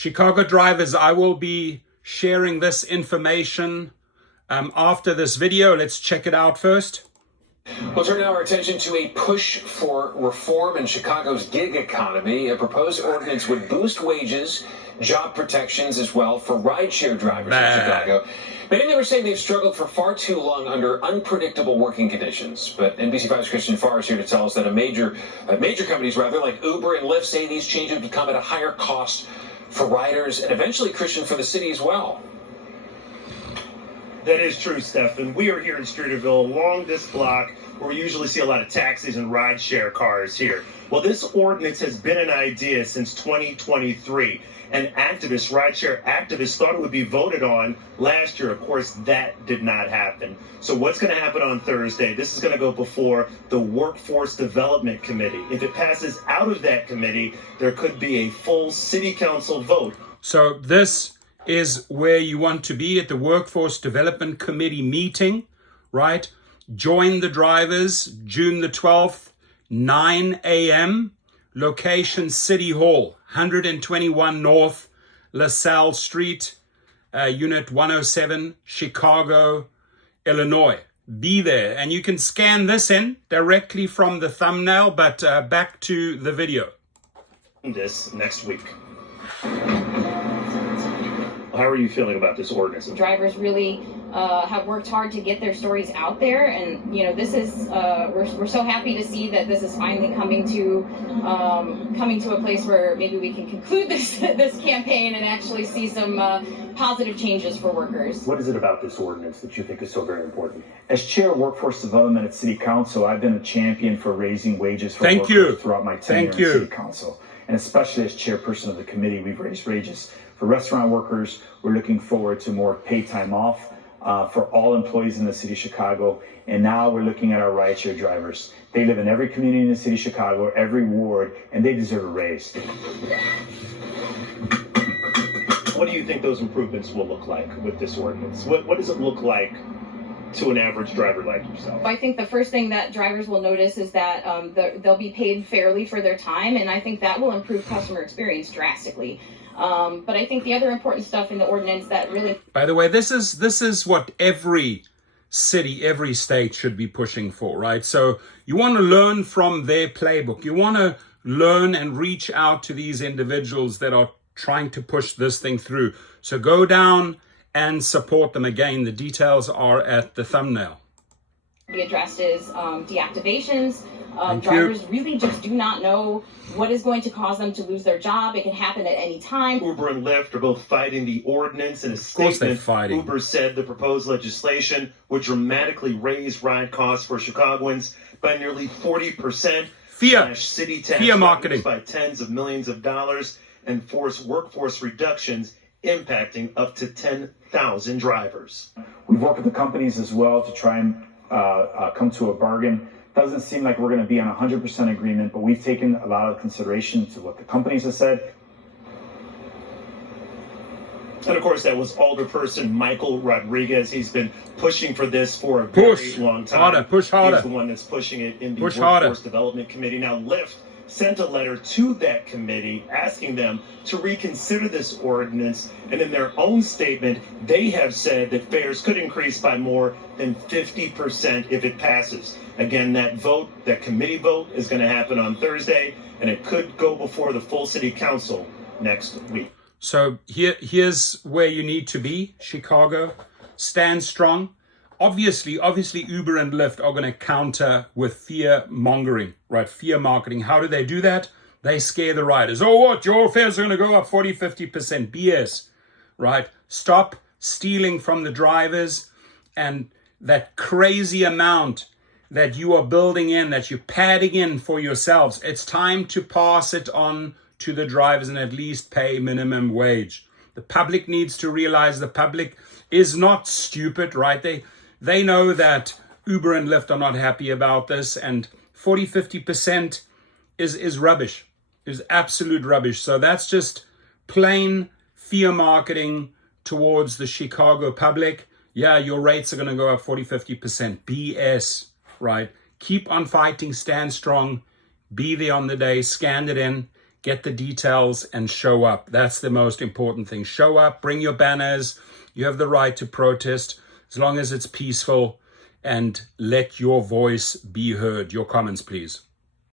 Chicago drivers, I will be sharing this information after this video. Let's check it out first. We'll turn now our attention to a push for reform in Chicago's gig economy. A proposed ordinance would boost wages, job protections as well for rideshare drivers in Chicago. Many of them are saying they've struggled for far too long under unpredictable working conditions. But NBC5's Christian Farr is here to tell us that major companies like Uber and Lyft say these changes would come at a higher cost for riders and eventually, Christian, for the city as well. That is true, Stephen. We are here in Streeterville along this block where we usually see a lot of taxis and rideshare cars here. Well, this ordinance has been an idea since 2023. And activists, rideshare activists, thought it would be voted on last year. Of course, that did not happen. So what's going to happen on Thursday? This is going to go before the Workforce Development Committee. If it passes out of that committee, there could be a full city council vote. So this is where you want to be at the Workforce Development Committee meeting, right? Join the drivers, June the 12th, 9 a.m., location City Hall, 121 North LaSalle Street, Unit 107, Chicago, Illinois. Be there. And you can scan this in directly from the thumbnail, but back to the video. This next week. How are you feeling about this ordinance? Drivers really have worked hard to get their stories out there, and this is we're so happy to see that this is finally coming to a place where maybe we can conclude this campaign and actually see some positive changes for workers. What is it about this ordinance that you think is so very important? As chair of workforce development at City Council, I've been a champion for raising wages for Thank workers you. throughout my tenure in City Council. And especially as chairperson of the committee, we've raised wages for restaurant workers. We're looking forward to more paid time off for all employees in the city of Chicago. And now we're looking at our rideshare drivers. They live in every community in the city of Chicago, every ward, and they deserve a raise. What do you think those improvements will look like with this ordinance? What does it look like to an average driver like yourself? I think the first thing that drivers will notice is that they'll be paid fairly for their time, and I think that will improve customer experience drastically. But I think the other important stuff in the ordinance that really... By the way, this is what every city, every state should be pushing for, right? So you want to learn from their playbook. You want to learn and reach out to these individuals that are trying to push this thing through. So go down and support them. Again, the details are at the thumbnail. Be addressed is deactivations. Drivers really just do not know what is going to cause them to lose their job. It can happen at any time. Uber and Lyft are both fighting the ordinance. In a Of course they're statement, fighting. Uber said the proposed legislation would dramatically raise ride costs for Chicagoans by nearly 40%. Fear. City tax Fear marketing. by tens of millions of dollars and force workforce reductions impacting up to 10,000 drivers. We've worked with the companies as well to try and come to a bargain. Doesn't seem like we're going to be on 100% agreement, but we've taken a lot of consideration to what the companies have said. And of course, that was Alderperson Michael Rodriguez. He's been pushing for this for a very long time. Push harder. He's the one that's pushing it in the Push Workforce harder. Development Committee. Now, Lyft sent a letter to that committee asking them to reconsider this ordinance. And in their own statement, they have said that fares could increase by more than 50% if it passes. Again, that committee vote is going to happen on Thursday, and it could go before the full city council next week. So here's where you need to be, Chicago. Stand strong. Obviously, Uber and Lyft are going to counter with fear mongering, right? Fear marketing. How do they do that? They scare the riders. Oh, what? Your fares are going to go up 40, 50%. BS, right? Stop stealing from the drivers, and that crazy amount that you are building in, that you're padding in for yourselves. It's time to pass it on to the drivers and at least pay minimum wage. The public needs to realize the public is not stupid, right? They know that Uber and Lyft are not happy about this, and 40, 50% is rubbish, is absolute rubbish. So that's just plain fear marketing towards the Chicago public. Yeah, your rates are going to go up 40, 50%. BS, right? Keep on fighting, stand strong, be there on the day, scan it in, get the details, and show up. That's the most important thing. Show up, bring your banners. You have the right to protest as long as it's peaceful, and let your voice be heard. Your comments, please.